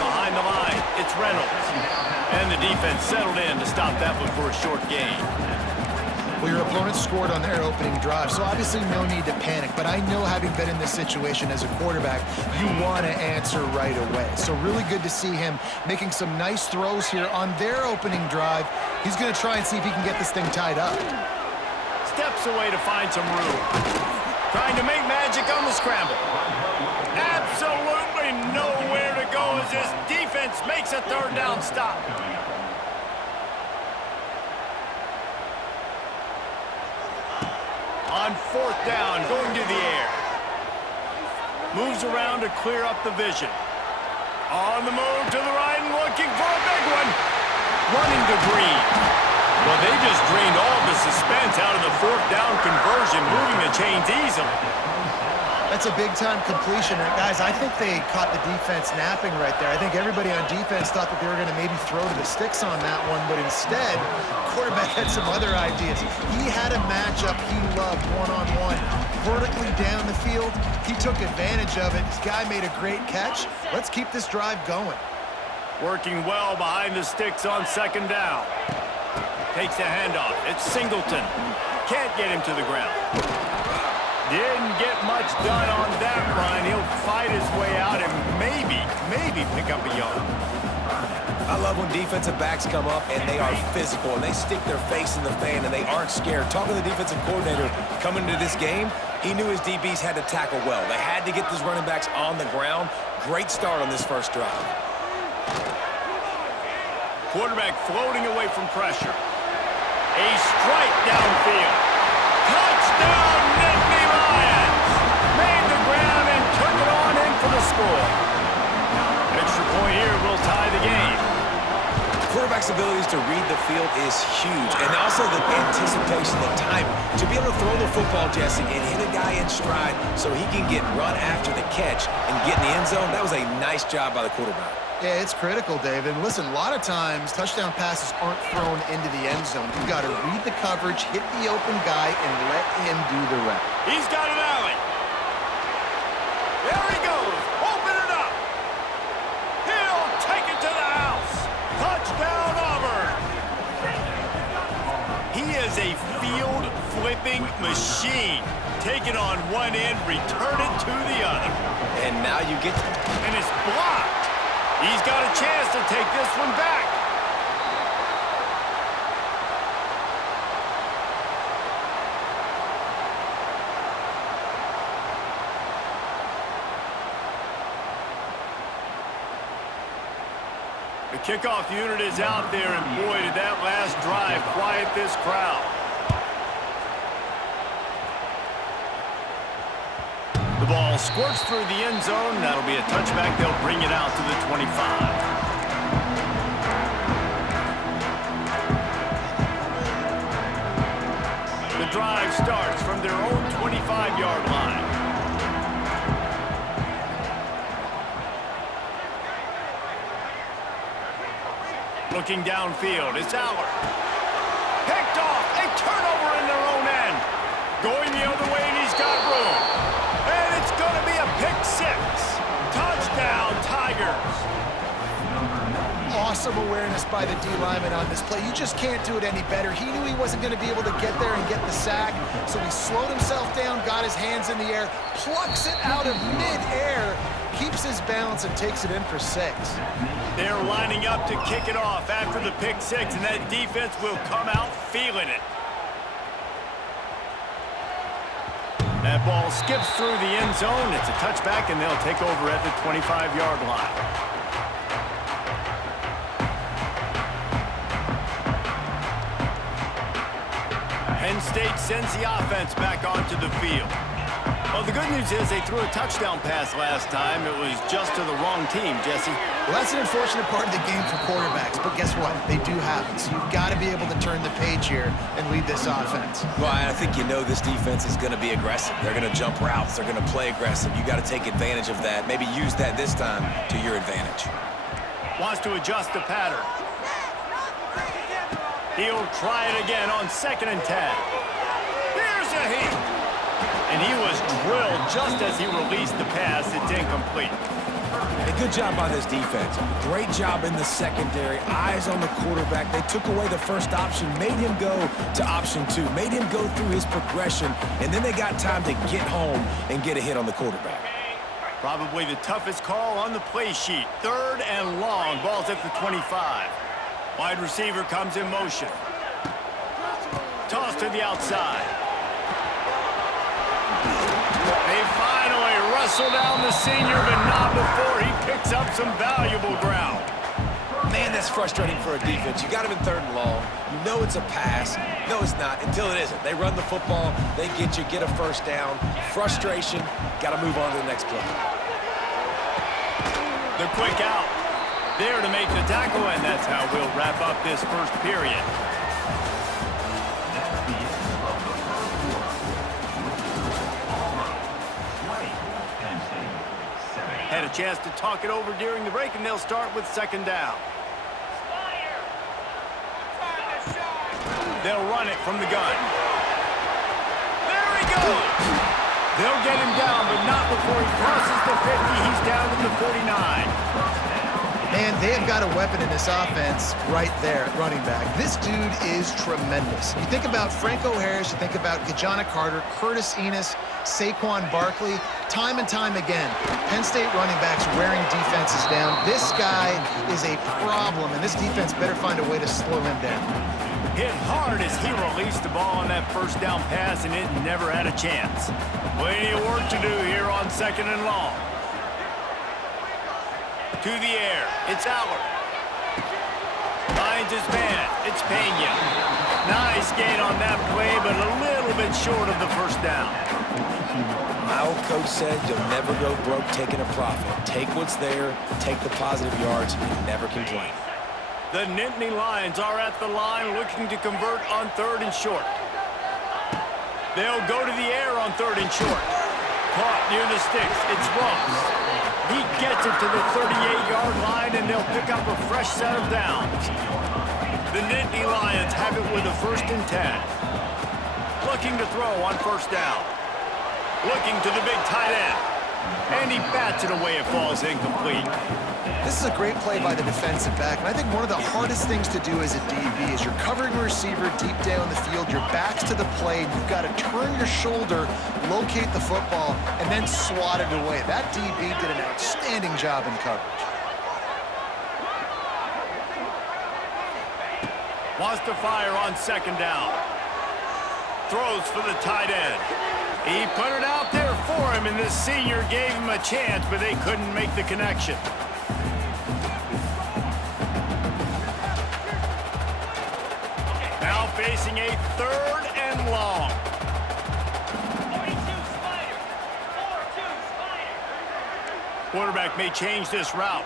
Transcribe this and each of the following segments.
behind the line. It's Reynolds. And the defense settled in to stop that one for a short gain. Well, your opponent scored on their opening drive, so obviously no need to panic. But I know, having been in this situation as a quarterback, you want to answer right away. So really good to see him making some nice throws here on their opening drive. He's going to try and see if he can get this thing tied up. Steps away to find some room. Trying to make magic on the scramble. Absolutely nowhere to go as this defense makes a third down stop. On fourth down, going to the air. Moves around to clear up the vision. On the move to the right and looking for a big one. Running to Green. Well, they just drained all the suspense out of the fourth down conversion, moving the chains easily. That's a big-time completion. And guys, I think they caught the defense napping right there. I think everybody on defense thought that they were going to maybe throw to the sticks on that one, but instead, quarterback had some other ideas. He had a matchup he loved one-on-one, vertically down the field. He took advantage of it. This guy made a great catch. Let's keep this drive going. Working well behind the sticks on second down. Takes the handoff. It's Singleton. Can't get him to the ground. Didn't get much done on that run. He'll fight his way out and maybe pick up a yard. I love when defensive backs come up and they are physical and they stick their face in the fan and they aren't scared. Talking to the defensive coordinator coming into this game, he knew his DBs had to tackle well. They had to get these running backs on the ground. Great start on this first drive. Quarterback floating away from pressure. A strike downfield. Touchdown, Nittany Lions! Made the ground and took it on in for the score. Extra point here will tie the game. Quarterback's abilities to read the field is huge, and also the anticipation, the timing. To be able to throw the football, Jesse, and hit a guy in stride so he can get run after the catch and get in the end zone, that was a nice job by the quarterback. Yeah, it's critical, David. Listen, a lot of times touchdown passes aren't thrown into the end zone. You've got to read the coverage, hit the open guy, and let him do the rest. He's got an alley. There he goes. Open it up. He'll take it to the house. Touchdown, Auburn. He is a field-flipping machine. Take it on one end, return it to the other. And now you get... And it's blocked. He's got a chance to take this one back. The kickoff unit is out there, and boy, did that last drive quiet this crowd. The ball squirts through the end zone. That'll be a touchback. They'll bring it out to the 25. The drive starts from their own 25-yard line. Looking downfield, it's Auburn. Picked off, a turnover in their own end. Going the other way, and he's got room. And it's going to be a pick six. Touchdown, Tigers. Awesome awareness by the D lineman on this play. You just can't do it any better. He knew he wasn't going to be able to get there and get the sack, so he slowed himself down, got his hands in the air, plucks it out of mid-air, keeps his balance, and takes it in for 6. They're lining up to kick it off after the pick six, and that defense will come out feeling it. That ball skips through the end zone. It's a touchback, and they'll take over at the 25-yard line. Penn State sends the offense back onto the field. Well, the good news is they threw a touchdown pass last time. It was just to the wrong team, Jesse. Well, that's an unfortunate part of the game for quarterbacks, but guess what? They do happen, so you've got to be able to turn the page here and lead this offense. Well, I think you know this defense is going to be aggressive. They're going to jump routes. They're going to play aggressive. You got to take advantage of that. Maybe use that this time to your advantage. Wants to adjust the pattern. He'll try it again on 2nd and 10. Here's a heat. And he was drilled just as he released the pass. It's incomplete. A good job by this defense. Great job in the secondary. Eyes on the quarterback. They took away the first option, made him go to option 2, made him go through his progression, and then they got time to get home and get a hit on the quarterback. Probably the toughest call on the play sheet. 3rd and long. Ball's at the 25. Wide receiver comes in motion. Toss to the outside. They finally wrestle down the senior, but not before he picks up some valuable ground. Man, that's frustrating for a defense. You got him in 3rd and long. You know it's a pass. No, it's not until it isn't. They run the football. They get you, get a first down. Frustration. Got to move on to the next play. The quick out. There to make the tackle, and that's how we'll wrap up this first period. Had a chance to talk it over during the break, and they'll start with 2nd down. They'll run it from the gun. There he goes! They'll get him down, but not before he crosses the 50. He's down to the 49. Man, they have got a weapon in this offense right there at running back. This dude is tremendous. You think about Franco Harris, you think about Kajana Carter, Curtis Enos, Saquon Barkley, time and time again, Penn State running backs wearing defenses down. This guy is a problem, and this defense better find a way to slow him down. Hit hard as he released the ball on that first down pass, and it never had a chance. Plenty of work to do here on 2nd and long. To the air, it's Auburn. Finds his man, it's Pena. Nice gain on that play, but a little bit short of the first down. My old coach said you'll never go broke taking a profit. Take what's there, take the positive yards, and never complain. The Nittany Lions are at the line looking to convert on 3rd and short. They'll go to the air on 3rd and short. Caught near the sticks, it's Ross. He gets it to the 38-yard line, and they'll pick up a fresh set of downs. The Nittany Lions have it with a 1st and 10. Looking to throw on 1st down. Looking to the big tight end. And he bats it away. It falls incomplete. This is a great play by the defensive back, and I think one of the hardest things to do as a DB is you're covering a receiver deep down the field, your back's to the play, and you've got to turn your shoulder, locate the football, and then swat it away. That DB did an outstanding job in coverage. Wants to fire on 2nd down. Throws for the tight end. He put it out there for him, and the senior gave him a chance, but they couldn't make the connection. Now facing a 3rd and long. Quarterback may change this route.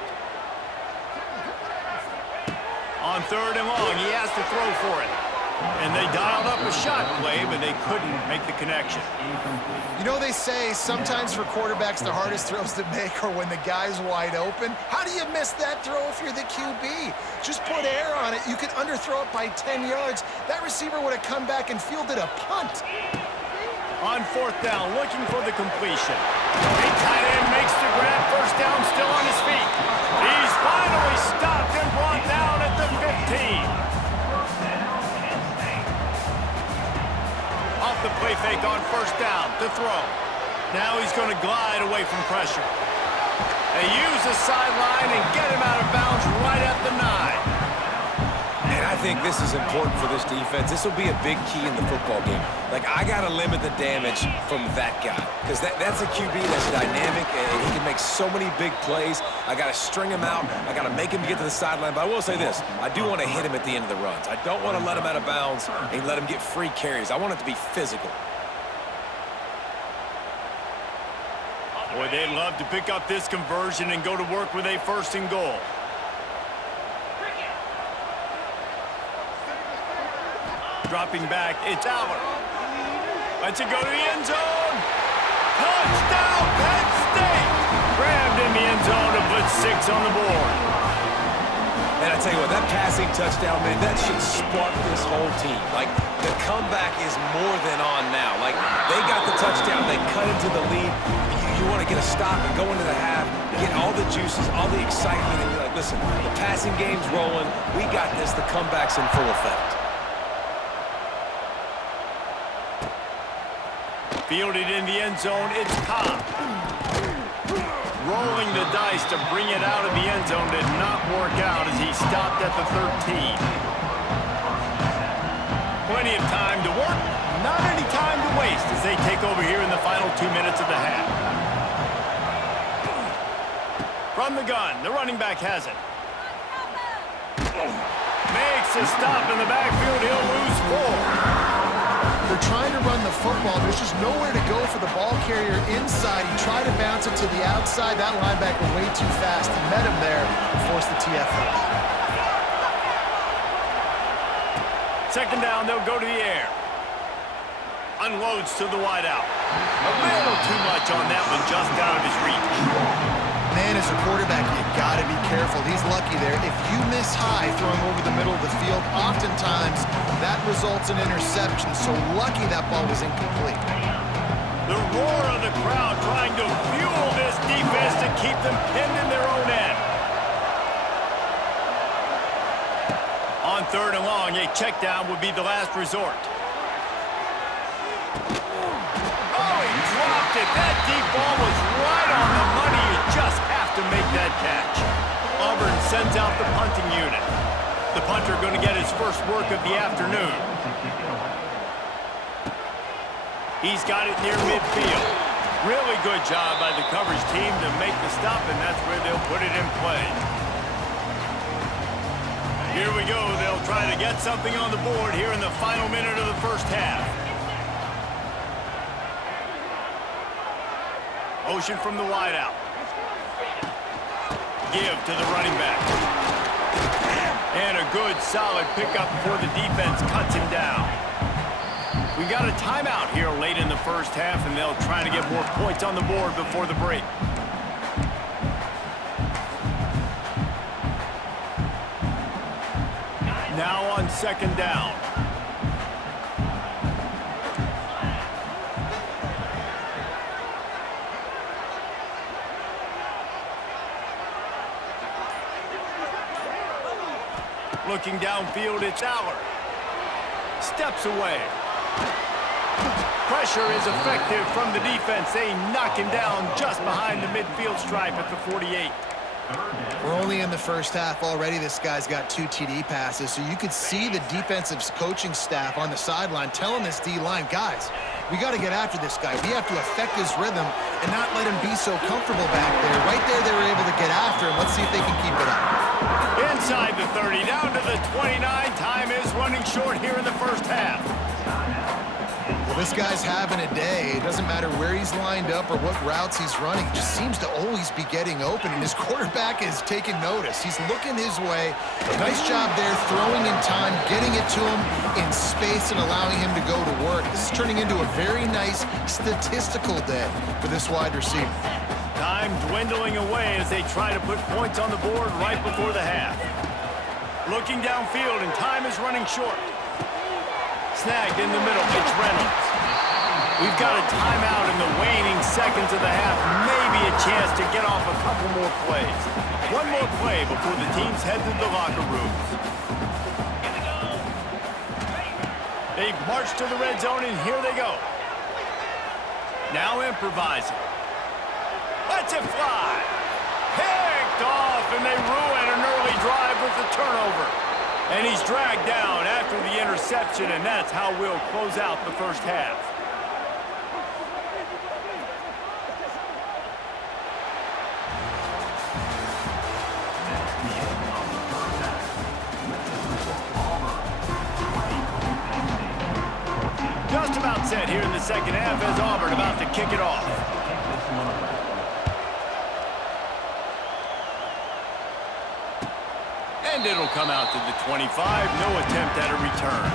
On 3rd and long, he has to throw for it. And they dialed up a shot play, but they couldn't make the connection. You know, they say sometimes for quarterbacks the hardest throws to make are when the guy's wide open. How do you miss that throw if you're the QB? Just put air on it. You could underthrow it by 10 yards. That receiver would have come back and fielded a punt. On 4th down, looking for the completion. A tight end makes the grab. 1st down, still on his feet. He's finally stopped and brought down at the 15. Off the play fake on 1st down to throw. Now he's going to glide away from pressure. They use the sideline and get him out of bounds right at the 9. And I think this is important for this defense. This will be a big key in the football game. Like, I got to limit the damage from that guy because that's a QB that's dynamic, and he can make so many big plays. I got to string him out. I got to make him get to the sideline. But I will say this. I do want to hit him at the end of the runs. I don't want to let him out of bounds and let him get free carries. I want it to be physical. Boy, they'd love to pick up this conversion and go to work with a 1st and goal. Dropping back, it's Auburn. Lets it go to the end zone. Touchdown, Penn State! Grabbed in the end zone to put 6 on the board. And I tell you what, that passing touchdown, man, that should spark this whole team. Like, the comeback is more than on now. Like, they got the touchdown, they cut into the lead. You want to get a stop and go into the half, get all the juices, all the excitement, and be like, listen, the passing game's rolling. We got this. The comeback's in full effect. Fielded in the end zone, it's Cobb. Rolling the dice to bring it out of the end zone did not work out as he stopped at the 13. Plenty of time to work, not any time to waste as they take over here in the final 2 minutes of the half. From the gun, the running back has it. Makes a stop in the backfield, he'll lose 4. They're trying to run the football. There's just nowhere to go for the ball carrier inside. He tried to bounce it to the outside. That linebacker way too fast. He met him there and forced the TFL. Second down, they'll go to the air. Unloads to the wideout. A little too much on that one, just out of his reach. Man, as a quarterback, you got to be careful. He's lucky there. If you miss high throwing over the middle of the field, oftentimes that results in interception. So lucky that ball was incomplete. The roar of the crowd trying to fuel this defense to keep them pinned in their own end. On 3rd and long, a check down would be the last resort. Oh, he dropped it. That deep ball was right on the money. You just have to make that catch. Auburn sends out the punting unit. The punter going to get his first work of the afternoon. He's got it near midfield. Really good job by the coverage team to make the stop, and that's where they'll put it in play. Here we go. They'll try to get something on the board here in the final minute of the first half. Motion from the wideout. Give to the running back. And a good, solid pickup before the defense cuts him down. We got a timeout here late in the first half, and they'll try to get more points on the board before the break. Now on second down. Looking downfield, it's Aller. Steps away. Pressure is effective from the defense. They knock him down just behind the midfield stripe at the 48. We're only in the first half already. This guy's got 2 TD passes, so you could see the defensive coaching staff on the sideline telling this D-line, guys, we got to get after this guy. We have to affect his rhythm and not let him be so comfortable back there. Right there, they were able to get after him. Let's see if they can keep it up. Inside the 30, down to the 29. Time is running short here in the first half. Well, this guy's having a day. It doesn't matter where he's lined up or what routes he's running. He just seems to always be getting open, and his quarterback is taking notice. He's looking his way. Nice job there, throwing in time, getting it to him in space and allowing him to go to work. This is turning into a very nice statistical day for this wide receiver. Time dwindling away as they try to put points on the board right before the half. Looking downfield, and time is running short. Snagged in the middle, it's Reynolds. We've got a timeout in the waning seconds of the half. Maybe a chance to get off a couple more plays. One more play before the teams head to the locker rooms. They've marched to the red zone, and here they go. Now improvising. Lets it fly. Picked off, and they ruin an early drive with the turnover. And he's dragged down after the interception, and that's how we'll close out the first half. Just about set here in the second half as Auburn about to kick it off. And it'll come out to the 25. No attempt at a return.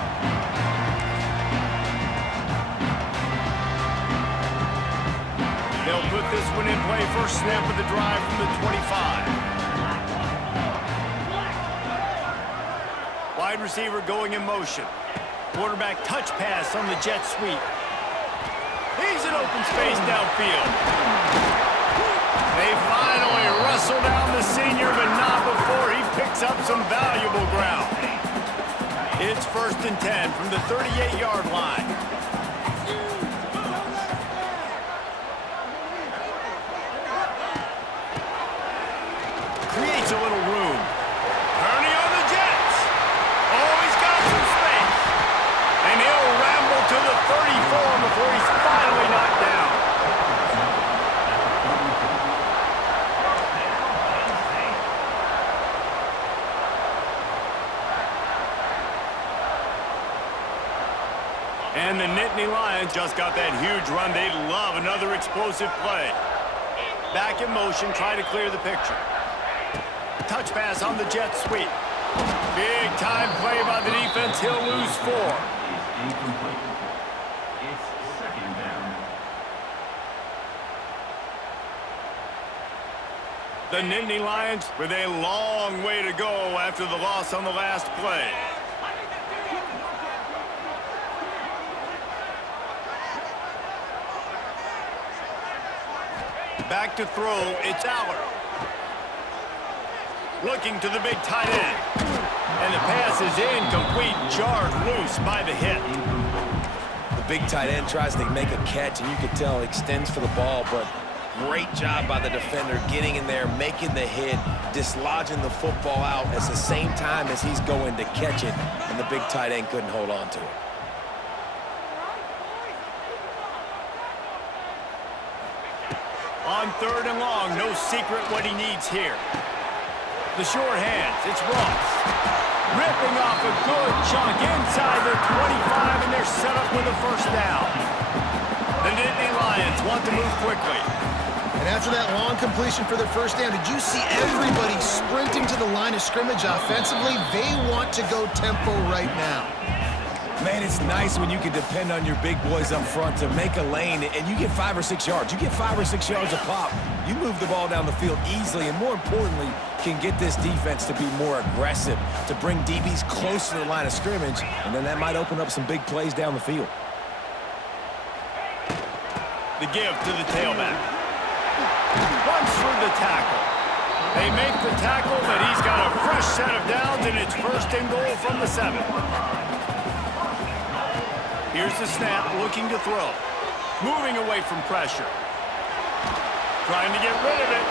They'll put this one in play. First snap of the drive from the 25. Wide receiver going in motion. Quarterback touch pass on the jet sweep. He's in open space downfield. They finally wrestle down the senior, but not before he picks up some valuable ground. It's 1st and 10 from the 38-yard line. Creates a little room. Ernie on the Jets. Oh, he's got some space. And he'll ramble to the 34 before he's finally knocked down. And the Nittany Lions just got that huge run. They'd love another explosive play. Back in motion, try to clear the picture. Touch pass on the jet sweep. Big time play by the defense. He'll lose 4. It's 2nd down. The Nittany Lions with a long way to go after the loss on the last play. Back to throw, it's Auburn. Looking to the big tight end. And the pass is incomplete, jarred loose by the hit. The big tight end tries to make a catch, and you can tell he extends for the ball, but great job by the defender getting in there, making the hit, dislodging the football out at the same time as he's going to catch it, and the big tight end couldn't hold on to it. On 3rd and long, no secret what he needs here. The short hands, it's Ross. Ripping off a good chunk inside their 25, and they're set up with a 1st down. The Nittany Lions want to move quickly. And after that long completion for their 1st down, did you see everybody sprinting to the line of scrimmage offensively? They want to go tempo right now. Man, it's nice when you can depend on your big boys up front to make a lane, and you get 5 or 6 yards. You get 5 or 6 yards a pop. You move the ball down the field easily, and more importantly, can get this defense to be more aggressive, to bring DBs close to the line of scrimmage, and then that might open up some big plays down the field. The give to the tailback. Runs through the tackle. They make the tackle, but he's got a fresh set of downs, and it's 1st and goal from the 7. Here's the snap, looking to throw. Moving away from pressure. Trying to get rid of it.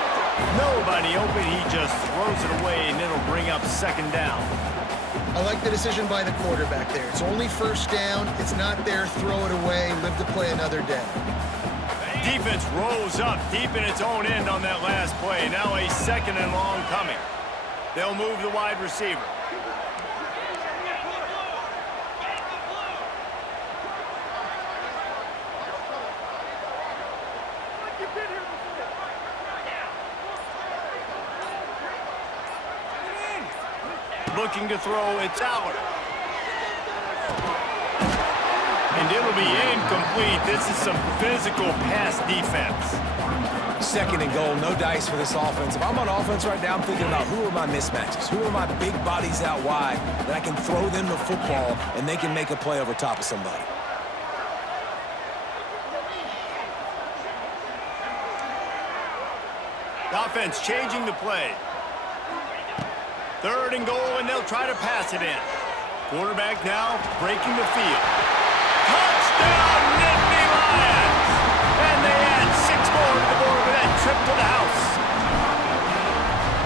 Nobody open, he just throws it away, and it'll bring up 2nd down. I like the decision by the quarterback there. It's only 1st down. It's not there. Throw it away. Live to play another day. Defense rolls up deep in its own end on that last play. Now a 2nd and long coming. They'll move the wide receiver. Looking to throw, it's Auburn. And it'll be incomplete. This is some physical pass defense. 2nd and goal, no dice for this offense. If I'm on offense right now, I'm thinking about who are my mismatches? Who are my big bodies out wide that I can throw them the football and they can make a play over top of somebody? The offense changing the play. 3rd and goal, and they'll try to pass it in. Quarterback now breaking the field. Touchdown, Nittany Lions! And they add 6 more to the board with that trip to the house.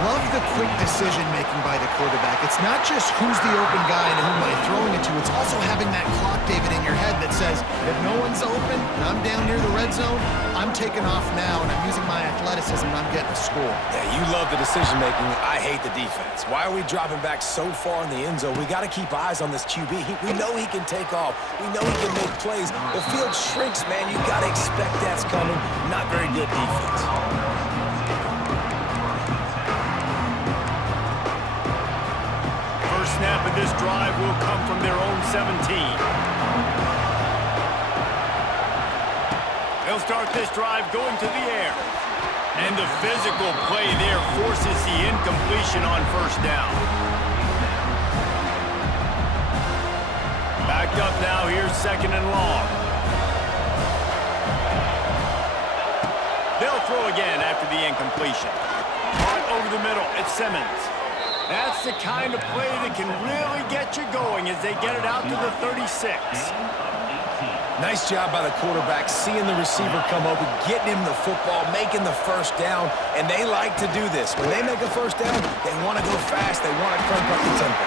Love the quick decision-making by the quarterback. It's not just who's the open guy and who am I throwing it to. It's also having that clock, David, in your head that says, if no one's open and I'm down near the red zone, I'm taking off now, and I'm using my athleticism, and I'm getting a score. Yeah, you love the decision-making. I hate the defense. Why are we dropping back so far in the end zone? We got to keep eyes on this QB. We know he can take off. We know he can make plays. The field shrinks, man. You got to expect that's coming. Not very good defense. First snap of this drive will come from their own 17. They'll start this drive going to the air. And the physical play there forces the incompletion on 1st down. Backed up now, here's 2nd and long. They'll throw again after the incompletion. Caught over the middle, it's Simmons. That's the kind of play that can really get you going as they get it out to the 36. Nice job by the quarterback, seeing the receiver come open, getting him the football, making the first down, and they like to do this. When they make a first down, they want to go fast, they want to crank up the tempo.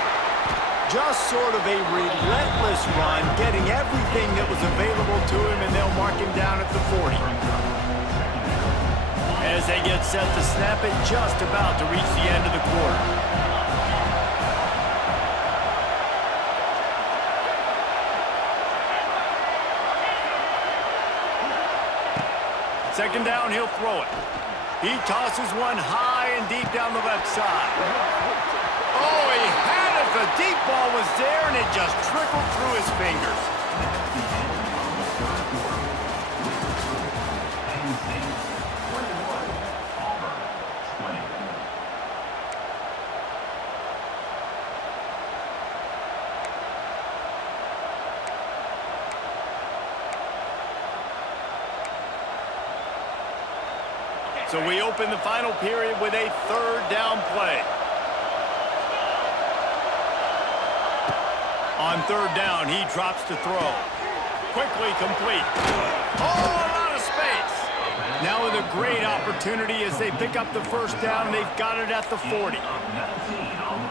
Just sort of a relentless run, getting everything that was available to him, and they'll mark him down at the 40. As they get set to snap it, just about to reach the end of the quarter. Second down, he'll throw it. He tosses one high and deep down the left side. Oh, he had it. The deep ball was there, and it just trickled through his fingers. So we open the final period with a 3rd down play. On 3rd down, he drops to throw. Quickly complete. Oh, a lot of space. Now with a great opportunity as they pick up the first down, they've got it at the 40.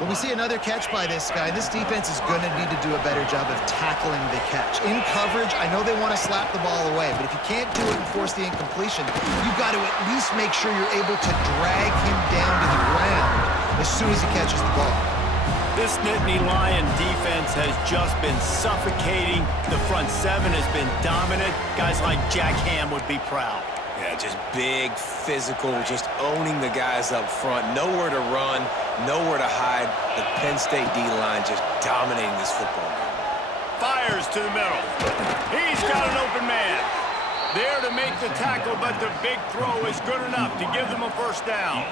Well, we see another catch by this guy. This defense is going to need to do a better job of tackling the catch. In coverage, I know they want to slap the ball away, but if you can't do it and force the incompletion, you've got to at least make sure you're able to drag him down to the ground as soon as he catches the ball. This Nittany Lion defense has just been suffocating. The front 7 has been dominant. Guys like Jack Ham would be proud. Yeah, just big, physical, just owning the guys up front. Nowhere to run, nowhere to hide. The Penn State D-line just dominating this football game. Fires to the middle. He's got an open man. There to make the tackle, but the big throw is good enough to give them a first down.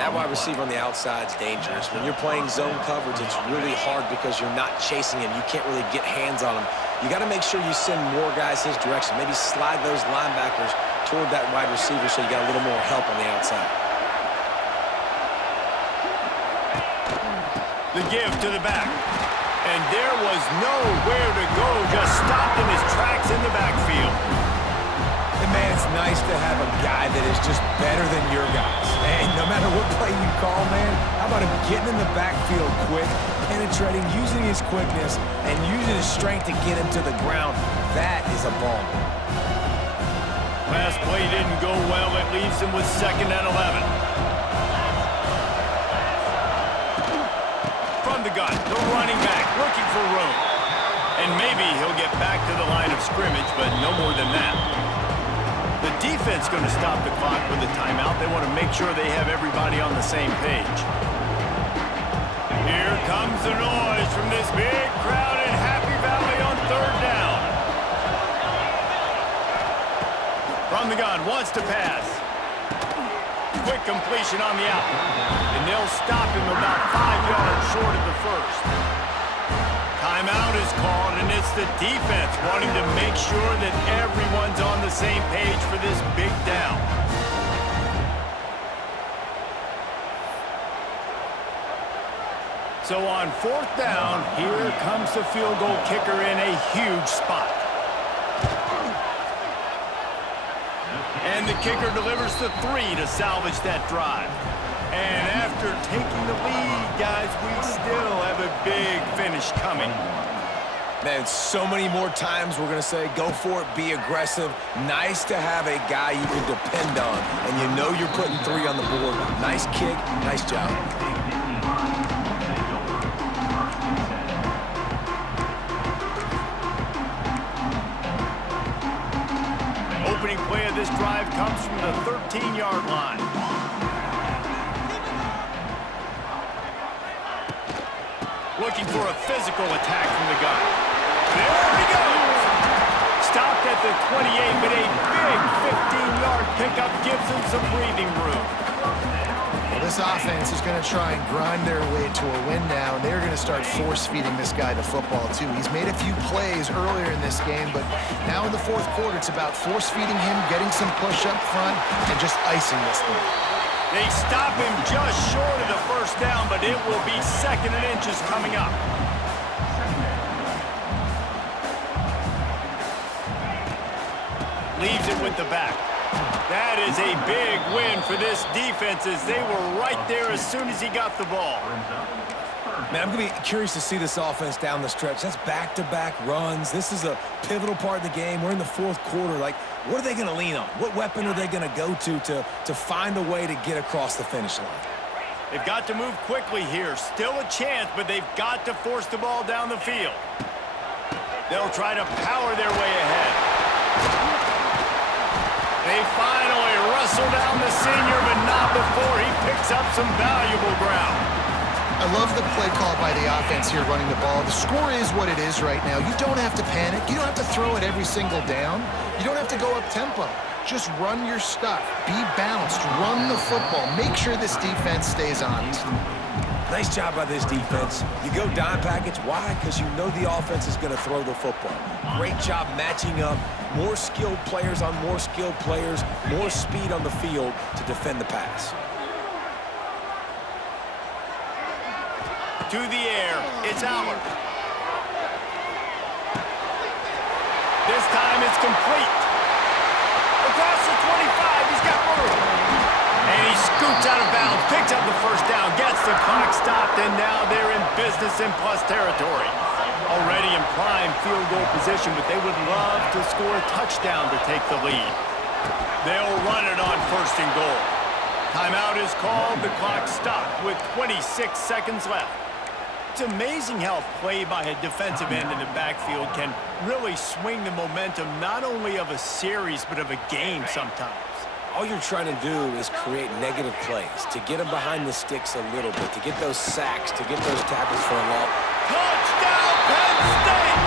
That wide receiver on the outside is dangerous. When you're playing zone coverage, it's really hard because you're not chasing him. You can't really get hands on him. You got to make sure you send more guys his direction. Maybe slide those linebackers toward that wide receiver so you got a little more help on the outside. The give to the back. And there was nowhere to go, just stopped in his tracks in the backfield. And man, it's nice to have a guy that is just better than your guys. And no matter what play you call, man, how about him getting in the backfield quick, penetrating, using his quickness, and using his strength to get him to the ground. That is a ball. Last play didn't go well. It leaves him with 2nd and 11. From the gun, the running back looking for room. And maybe he'll get back to the line of scrimmage, but no more than that. The defense going to stop the clock with a timeout. They want to make sure they have everybody on the same page. Here comes the noise from this big crowd in Happy Valley on 3rd down. From the gun, wants to pass. Quick completion on the out. And they'll stop him about 5 yards short of the first. Timeout is called, and it's the defense wanting to make sure that everyone's on the same page for this big down. So on 4th down, here comes the field goal kicker in a huge spot. And the kicker delivers the 3 to salvage that drive. And after taking the lead, guys, we still have a big finish coming. Man, so many more times we're going to say, go for it, be aggressive. Nice to have a guy you can depend on. And you know you're putting 3 on the board. Nice kick, nice job. Opening play of this drive comes from the 13-yard line. Looking for a physical attack from the gun. There he goes! Stopped at the 28, but a big 15-yard pickup gives him some breathing room. This offense is going to try and grind their way to a win now, and they're going to start force-feeding this guy the football, too. He's made a few plays earlier in this game, but now in the fourth quarter, it's about force-feeding him, getting some push up front, and just icing this thing. They stop him just short of the first down, but it will be 2nd and inches coming up. Leaves it with the back. That is a big win for this defense as they were right there as soon as he got the ball. Man, I'm going to be curious to see this offense down the stretch. That's back-to-back runs. This is a pivotal part of the game. We're in the fourth quarter. Like, what are they going to lean on? What weapon are they going to go to find a way to get across the finish line? They've got to move quickly here. Still a chance, but they've got to force the ball down the field. They'll try to power their way ahead. They finally wrestle down the senior, but not before he picks up some valuable ground. I love the play call by the offense here running the ball. The score is what it is right now. You don't have to panic. You don't have to throw it every single down. You don't have to go up tempo. Just run your stuff. Be balanced. Run the football. Make sure this defense stays honest. Nice job by this defense. You go dime package. Why? Because you know the offense is going to throw the football. Great job matching up. More skilled players on more skilled players. More speed on the field to defend the pass. To the air, it's Auburn. This time it's complete. Across the 25, he's got room. And he scoots out of bounds, picks up the first down, gets the clock stopped, and now they're in business in plus territory. Already in prime field goal position, but they would love to score a touchdown to take the lead. They'll run it on 1st and goal. Timeout is called. The clock stopped with 26 seconds left. It's amazing how play by a defensive end in the backfield can really swing the momentum not only of a series but of a game sometimes. All you're trying to do is create negative plays, to get them behind the sticks a little bit, to get those sacks, to get those tackles for a loss. Touchdown, Penn State!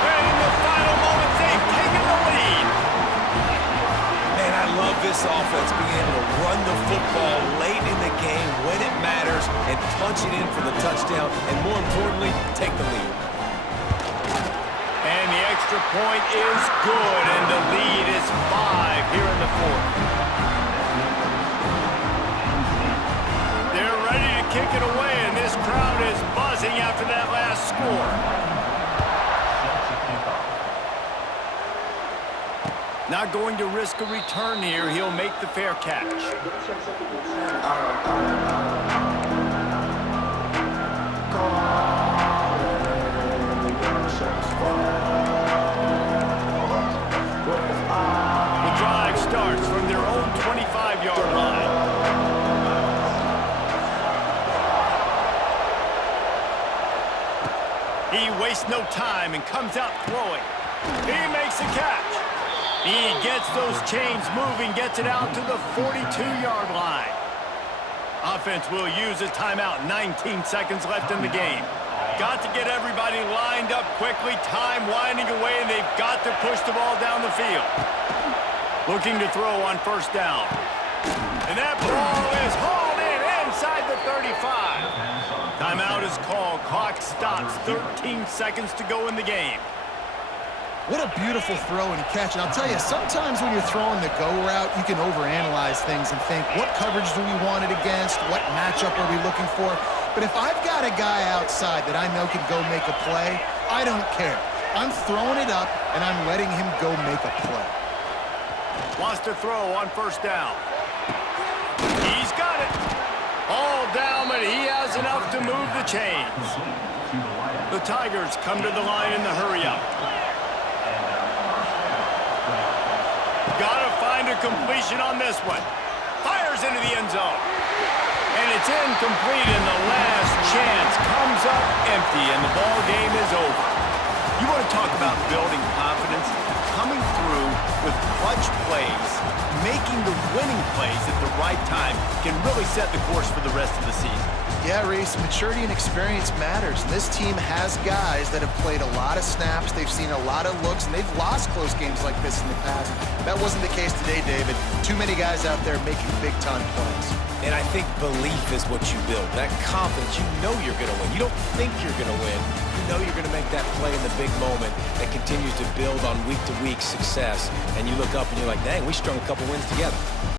And in the final moments, they've taken the lead. Man, I love this offense being able to run the football late in the game when it matters and punch it in for the touchdown, and more importantly, take the lead. And the extra point is good, and the lead is 5 here in the fourth. They're ready to kick it away, and this crowd is buzzing after that last score. Not going to risk a return here. He'll make the fair catch. The drive starts from their own 25-yard line. He wastes no time and comes out throwing. He makes the catch. He gets those chains moving, gets it out to the 42-yard line. Offense will use a timeout. 19 seconds left in the game. Got to get everybody lined up quickly. Time winding away, and they've got to push the ball down the field. Looking to throw on 1st down. And that ball is hauled in inside the 35. Timeout is called. Clock stops. 13 seconds to go in the game. What a beautiful throw and catch. And I'll tell you, sometimes when you're throwing the go route, you can overanalyze things and think, what coverage do we want it against? What matchup are we looking for? But if I've got a guy outside that I know can go make a play, I don't care. I'm throwing it up, and I'm letting him go make a play. Wants to throw on 1st down. He's got it. All down, but he has enough to move the chains. The Tigers come to the line in the hurry-up. Gotta find a completion on this one. Fires into the end zone. And it's incomplete, and the last chance comes up empty, and the ball game is over. You want to talk about building confidence? Coming through with clutch plays, making the winning plays at the right time can really set the course for the rest of the season. Yeah, Reese, maturity and experience matters. And this team has guys that have played a lot of snaps. They've seen a lot of looks, and they've lost close games like this in the past. That wasn't the case today, David. Too many guys out there making big-time plays. And I think belief is what you build. That confidence, you know you're going to win. You don't think you're going to win. You know you're going to make that play in the big moment that continues to build on week-to-week success. And you look up and you're like, dang, we strung a couple wins together.